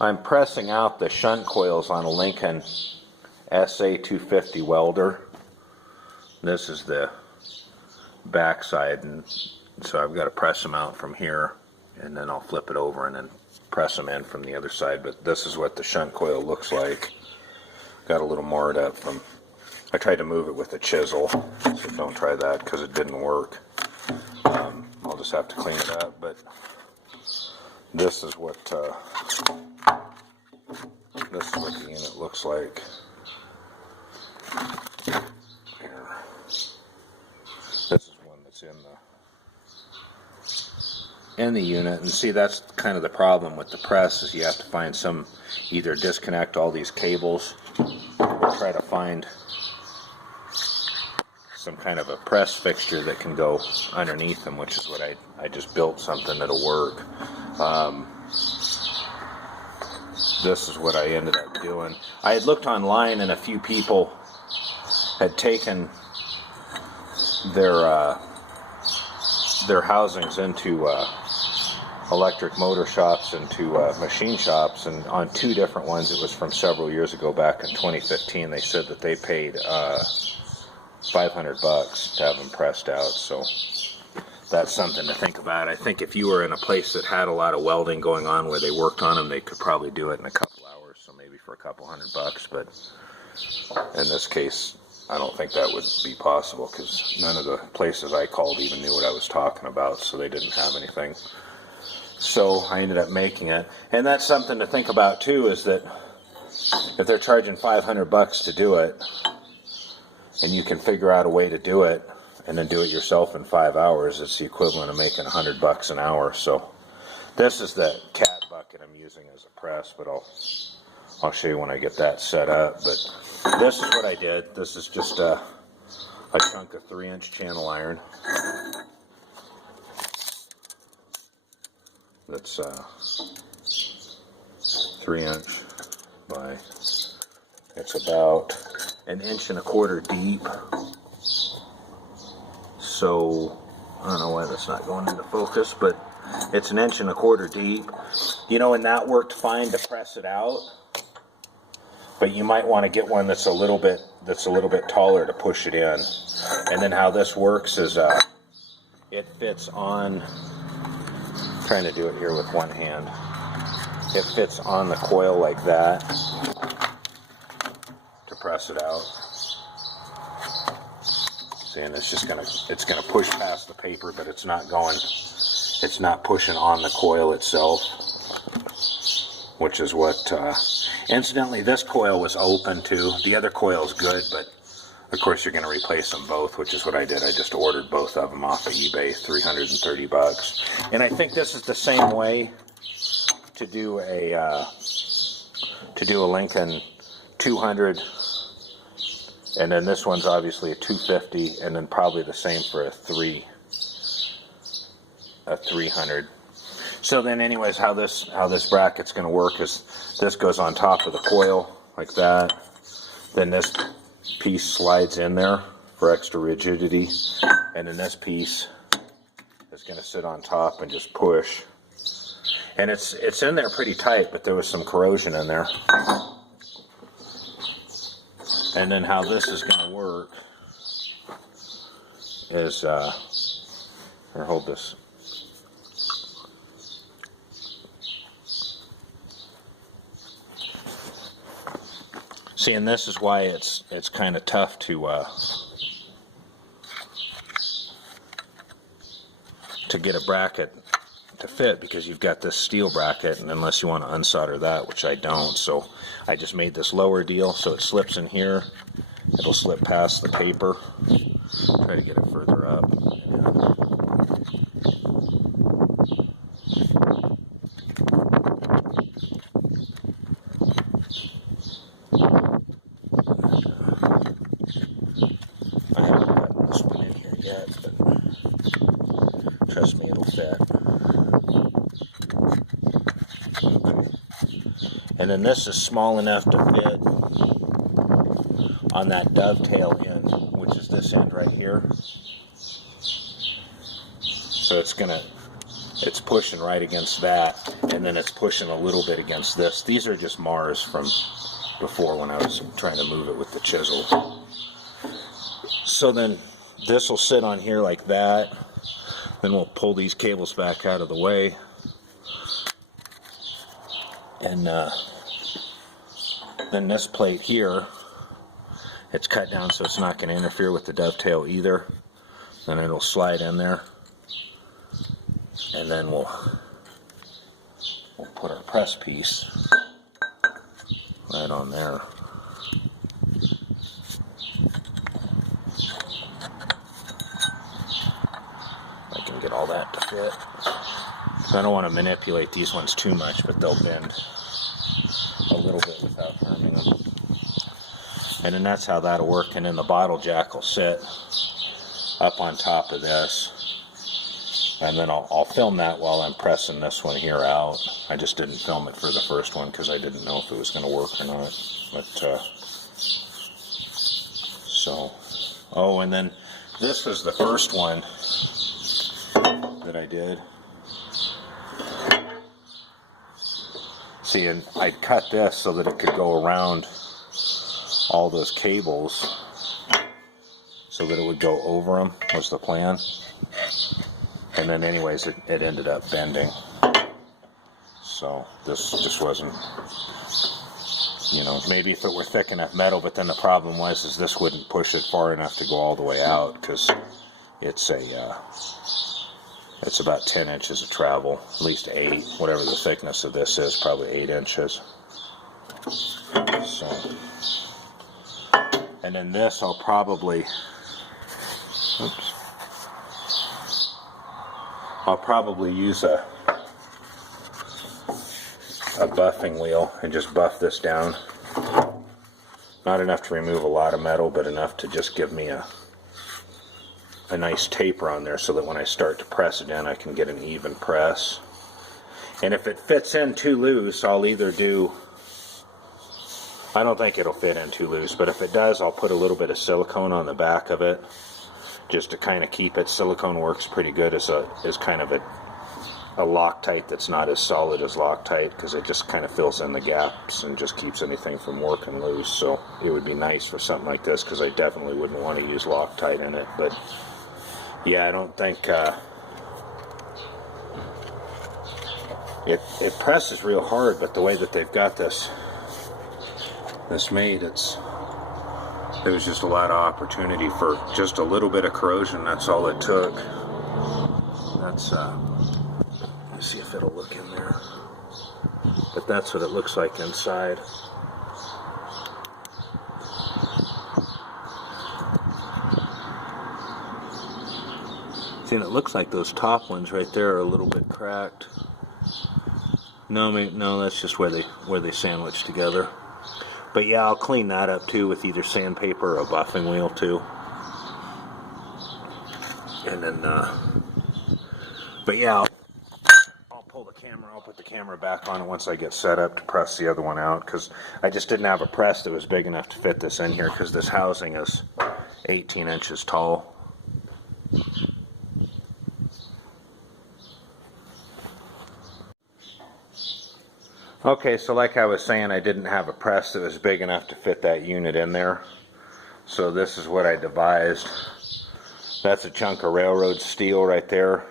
I'm pressing out the shunt coils on a Lincoln SA250 welder. This is the back side, and so I've got to press them out from here, and then I'll flip it over and then press them in from the other side. But this is what the shunt coil looks like. Got a little marred up from, I tried to move it with a chisel, so don't try that because it didn't work. I'll just have to clean it up, but this is what the unit looks like. Here. This is one that's in the unit, and see, that's kind of the problem with the press, is you have to find some, either disconnect all these cables or try to find some kind of a press fixture that can go underneath them, which is what I just built something that'll work. This is what I ended up doing. I had looked online, and a few people had taken their housings into electric motor shops, into machine shops, and on two different ones, it was from several years ago, back in 2015, they said that they paid $500 to have them pressed out. So that's something to think about. I think if you were in a place that had a lot of welding going on where they worked on them, they could probably do it in a couple hours, so maybe for a couple $100. But in this case, I don't think that would be possible, because none of the places I called even knew what I was talking about, so they didn't have anything. So I ended up making it. And that's something to think about too, is that if they're charging $500 to do it, and you can figure out a way to do it and then do it yourself in 5 hours, it's the equivalent of making $100 an hour. So this is the cat bucket I'm using as a press, but I'll show you when I get that set up. But this is what I did. This is just a chunk of 3-inch channel iron. That's 3-inch by, it's about 1.25 inches deep. So I don't know why that's not going into focus, but it's 1.25 inches deep. You know, and that worked fine to press it out. But you might want to get one that's a little bit taller to push it in. And then how this works is it fits on. I'm trying to do it here with one hand. It fits on the coil like that to press it out. See, and it's gonna push past the paper, but it's not pushing on the coil itself, which is what. Incidentally, this coil was open too. The other coil is good, but of course you're going to replace them both, which is what I did. I just ordered both of them off of eBay, $330. And I think this is the same way to do a Lincoln 200, and then this one's obviously a 250, and then probably the same for a 300. So then, anyways, how this bracket's going to work is this goes on top of the coil like that. Then this piece slides in there for extra rigidity, and then this piece is going to sit on top and just push. And it's in there pretty tight, but there was some corrosion in there. And then how this is going to work is here, hold this. See, and this is why it's kind of tough to get a bracket to fit, because you've got this steel bracket, and unless you want to unsolder that, which I don't, so I just made this lower deal so it slips in here. It'll slip past the paper. Try to get it further up. Trust me, it'll fit. And then this is small enough to fit on that dovetail end, which is this end right here. So it's gonna it's pushing right against that, and then it's pushing a little bit against this. These are just Mars from before when I was trying to move it with the chisel. So then this will sit on here like that. Then we'll pull these cables back out of the way. And then this plate here, it's cut down so it's not going to interfere with the dovetail either. Then it'll slide in there. And then we'll put our press piece right on there. I can get all that to fit. I don't want to manipulate these ones too much, but they'll bend a little bit without harming them. And then that's how that'll work. And then the bottle jack will sit up on top of this. And then I'll film that while I'm pressing this one here out. I just didn't film it for the first one because I didn't know if it was going to work or not. But, and then this was the first one that I did. See, and I cut this so that it could go around all those cables so that it would go over them, was the plan. And then anyways, it ended up bending. So this just wasn't, maybe if it were thick enough metal, but then the problem was this wouldn't push it far enough to go all the way out because it's about 10 inches of travel, at least 8, whatever the thickness of this is, probably 8 inches. So, and then this I'll probably use a buffing wheel and just buff this down. Not enough to remove a lot of metal, but enough to just give me a nice taper on there so that when I start to press it in, I can get an even press. And if it fits in too loose, I'll either do, I don't think it'll fit in too loose, but if it does, I'll put a little bit of silicone on the back of it just to kind of keep it. Silicone works pretty good as kind of a Loctite that's not as solid as Loctite, because it just kind of fills in the gaps and just keeps anything from working loose. So it would be nice for something like this, because I definitely wouldn't want to use Loctite in it. But yeah, I don't think it presses real hard, but the way that they've got this made, there was just a lot of opportunity for just a little bit of corrosion. That's all it took. That's let's see if it'll look in there. But that's what it looks like inside. See, and it looks like those top ones right there are a little bit cracked. No, that's just where they sandwich together. But yeah, I'll clean that up too with either sandpaper or a buffing wheel too. And then, but yeah, I'll pull the camera. I'll put the camera back on once I get set up to press the other one out, because I just didn't have a press that was big enough to fit this in here, because this housing is 18 inches tall. Okay, so like I was saying, I didn't have a press that was big enough to fit that unit in there. So this is what I devised. That's a chunk of railroad steel right there,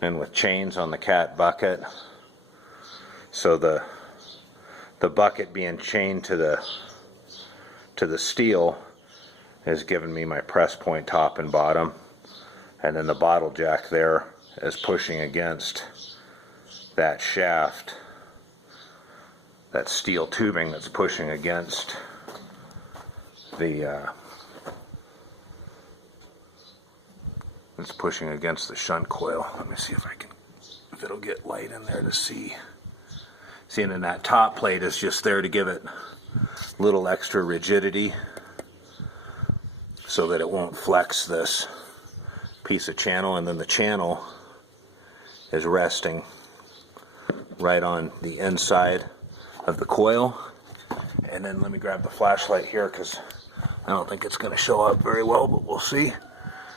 and with chains on the cat bucket. So the bucket being chained to the steel is giving me my press point top and bottom, and then the bottle jack there is pushing against that shaft. That steel tubing that's pushing against the shunt coil. Let me see if it'll get light in there to see. See, and then that top plate is just there to give it a little extra rigidity so that it won't flex this piece of channel, and then the channel is resting right on the inside of the coil. And then let me grab the flashlight here, because I don't think it's going to show up very well, but we'll see.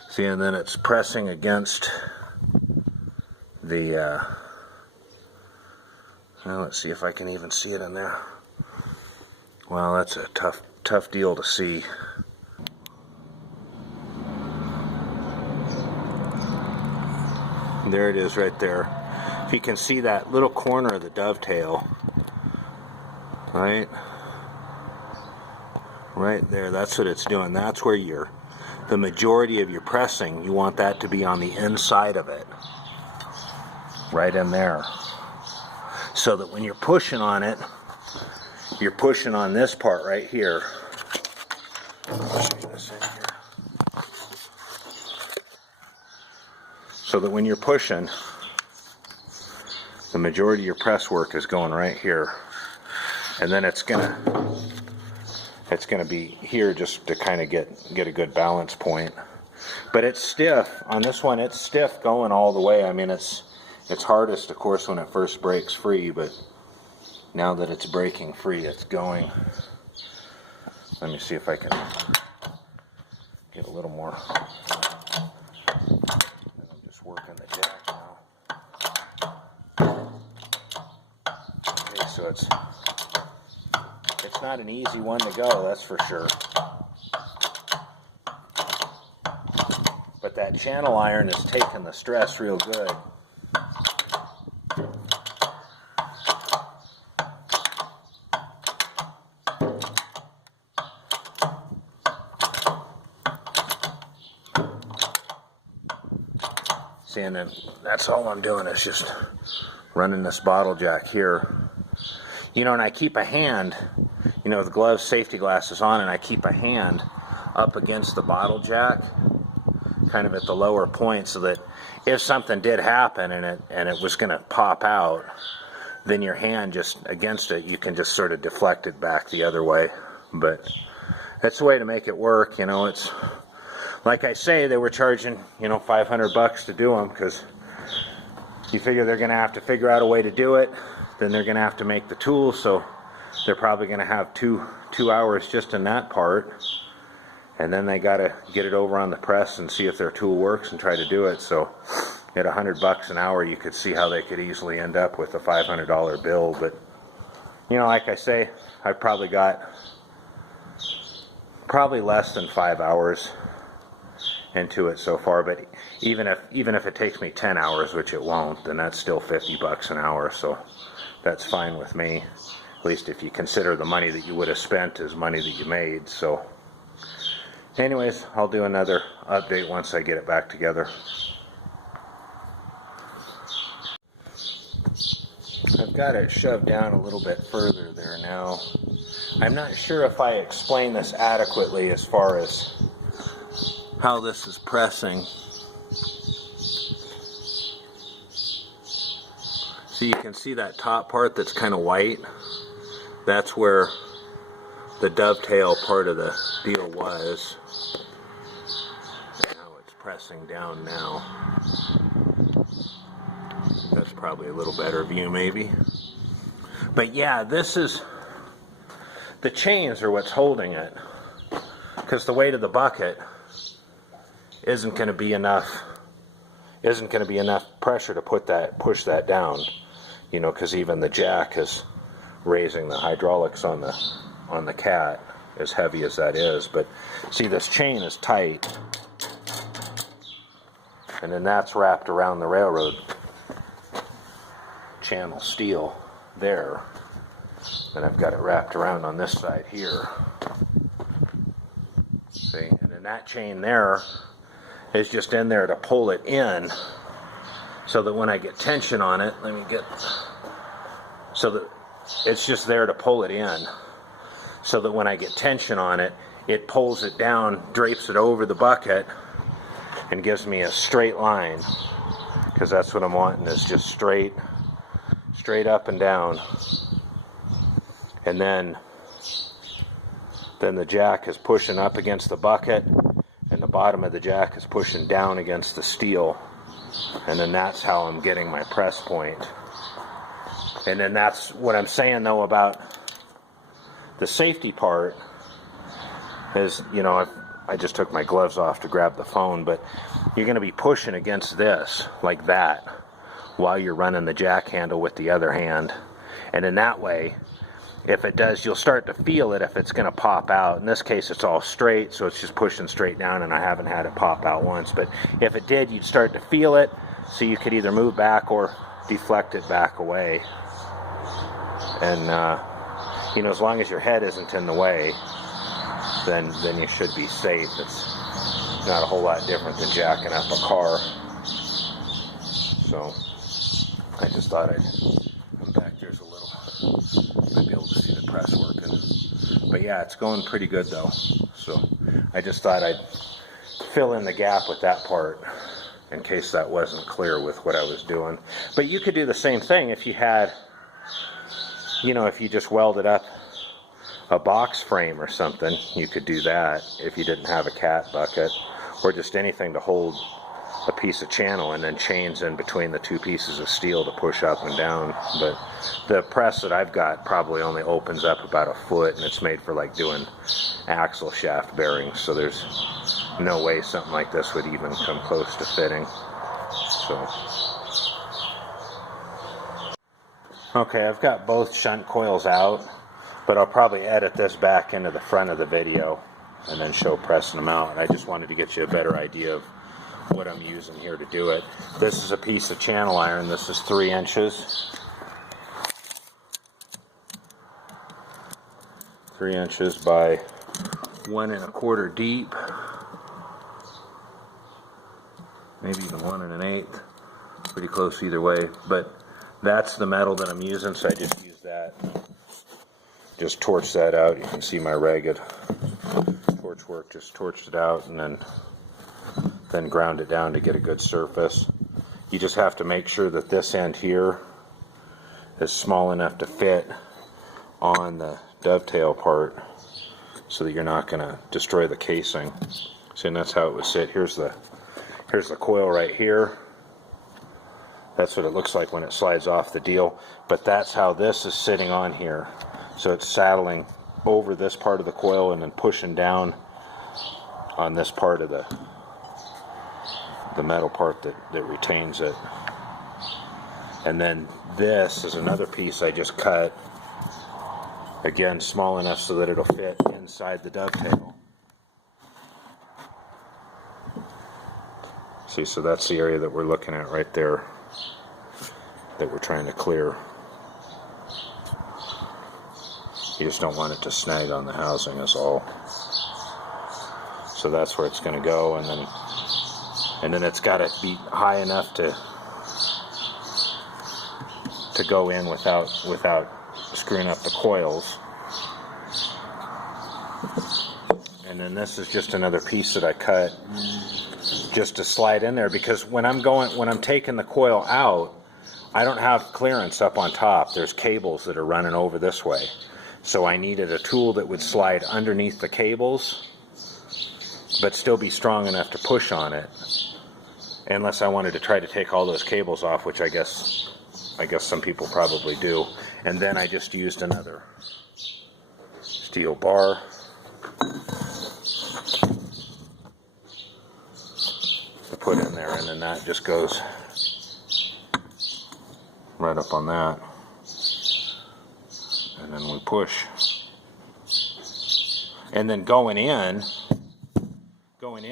See, and then it's pressing against well, let's see if I can even see it in there. Well, that's a tough deal to see. There it is right there. If you can see that little corner of the dovetail, right there, that's what it's doing. That's where the majority of your pressing, you want that to be on the inside of it, right in there, so that when you're pushing on it, you're pushing on this part right here. I'll show you this in here. So that when you're pushing, the majority of your press work is going right here, and then it's gonna be here just to kind of get a good balance point. But it's stiff on this one. It's stiff going all the way. I mean, it's hardest, of course, when it first breaks free, but now that it's breaking free, it's going. Let me see if I can get a little more. I'm just working the jack now. Okay, so it's not an easy one to go, that's for sure. But that channel iron is taking the stress real good. See, and then that's all I'm doing is just running this bottle jack here. You know, and I keep a hand, you know, with gloves, safety glasses on, and I keep a hand up against the bottle jack, kind of at the lower point, so that if something did happen and it was going to pop out, then your hand just against it, you can just sort of deflect it back the other way. But that's the way to make it work. You know, it's like I say, they were charging, you know, $500 to do them, because you figure they're going to have to figure out a way to do it. Then they're going to have to make the tool, so they're probably going to have two hours just in that part, and then they got to get it over on the press and see if their tool works and try to do it. So at $100 an hour, you could see how they could easily end up with a $500 bill. But you know, like I say, I've probably got less than 5 hours into it so far. But even if it takes me 10 hours, which it won't, then that's still $50 an hour. So that's fine with me, at least if you consider the money that you would have spent as money that you made. So anyways, I'll do another update once I get it back together. I've got it shoved down a little bit further there now. I'm not sure if I explained this adequately as far as how this is pressing. So you can see that top part that's kind of white. That's where the dovetail part of the deal was. Now it's pressing down now. That's probably a little better view maybe. But yeah, this is, the chains are what's holding it, because the weight of the bucket isn't going to be enough pressure to push that down, you know, because even the jack is raising the hydraulics on the cat, as heavy as that is. But see, this chain is tight, and then that's wrapped around the railroad channel steel there, and I've got it wrapped around on this side here. See, and then that chain there is just in there to pull it in, so that when I get tension on it, so that it's just there to pull it in, so that when I get tension on it, it pulls it down, drapes it over the bucket, and gives me a straight line, because that's what I'm wanting, is just straight up and down. And then the jack is pushing up against the bucket, and the bottom of the jack is pushing down against the steel, and then that's how I'm getting my press point. And then that's what I'm saying though about the safety part is, you know, I just took my gloves off to grab the phone, but you're going to be pushing against this like that while you're running the jack handle with the other hand. And in that way, if it does, you'll start to feel it if it's going to pop out. In this case, it's all straight, so it's just pushing straight down, and I haven't had it pop out once. But if it did, you'd start to feel it, so you could either move back or deflect it back away. And, you know, as long as your head isn't in the way, then you should be safe. It's not a whole lot different than jacking up a car. So, I just thought I'd come back. There's a little, might be able to see the press working. But yeah, it's going pretty good though. So, I just thought I'd fill in the gap with that part in case that wasn't clear with what I was doing. But you could do the same thing if you had, you know, if you just welded up a box frame or something, you could do that if you didn't have a cat bucket, or just anything to hold a piece of channel and then chains in between the two pieces of steel to push up and down. But the press that I've got probably only opens up about a foot, and it's made for like doing axle shaft bearings, so there's no way something like this would even come close to fitting. So, okay, I've got both shunt coils out, but I'll probably edit this back into the front of the video and then show pressing them out. And I just wanted to get you a better idea of what I'm using here to do it. This is a piece of channel iron. This is 3 inches. 3 inches by 1 1/4 deep. Maybe even 1 1/8. Pretty close either way. But that's the metal that I'm using, so I just use that. Just torch that out. You can see my ragged torch work. Just torched it out and then ground it down to get a good surface. You just have to make sure that this end here is small enough to fit on the dovetail part so that you're not going to destroy the casing. See, and that's how it would sit. Here's the coil right here. That's what it looks like when it slides off the deal. But that's how this is sitting on here. So it's saddling over this part of the coil and then pushing down on this part of the metal part that retains it. And then this is another piece I just cut, again small enough so that it'll fit inside the dovetail. See, so that's the area that we're looking at right there that we're trying to clear. You just don't want it to snag on the housing is all. So that's where it's going to go, and then it's got to be high enough to go in without screwing up the coils. And then this is just another piece that I cut just to slide in there, because when I'm taking the coil out, I don't have clearance up on top. There's cables that are running over this way. So I needed a tool that would slide underneath the cables but still be strong enough to push on it, unless I wanted to try to take all those cables off, which I guess some people probably do. And then I just used another steel bar to put in there, and then that just goes right up on that, and then we push. And then going in,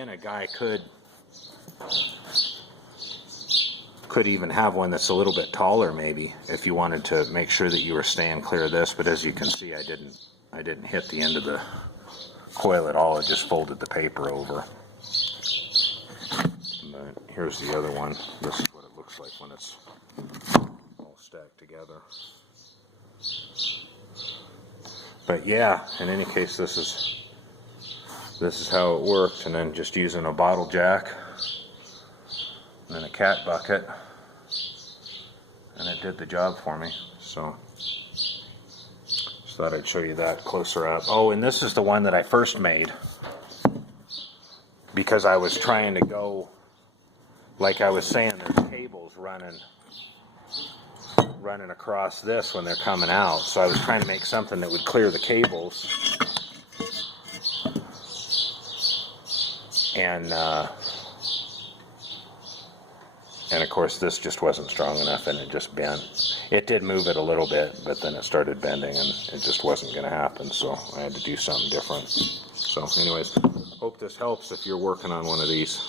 a guy could even have one that's a little bit taller, maybe, if you wanted to make sure that you were staying clear of this. But as you can see, I didn't hit the end of the coil at all. I just folded the paper over. But here's the other one. This is what it looks like when it's all stacked together. But yeah, in any case, this is how it worked. And then just using a bottle jack and then a cat bucket, and it did the job for me. So just thought I'd show you that closer up. Oh, and this is the one that I first made, because I was trying to go, like I was saying, there's cables running across this when they're coming out. So I was trying to make something that would clear the cables, and And of course this just wasn't strong enough and it just bent. It did move it a little bit, but then it started bending and it just wasn't going to happen, so I had to do something different. So anyways, hope this helps if you're working on one of these.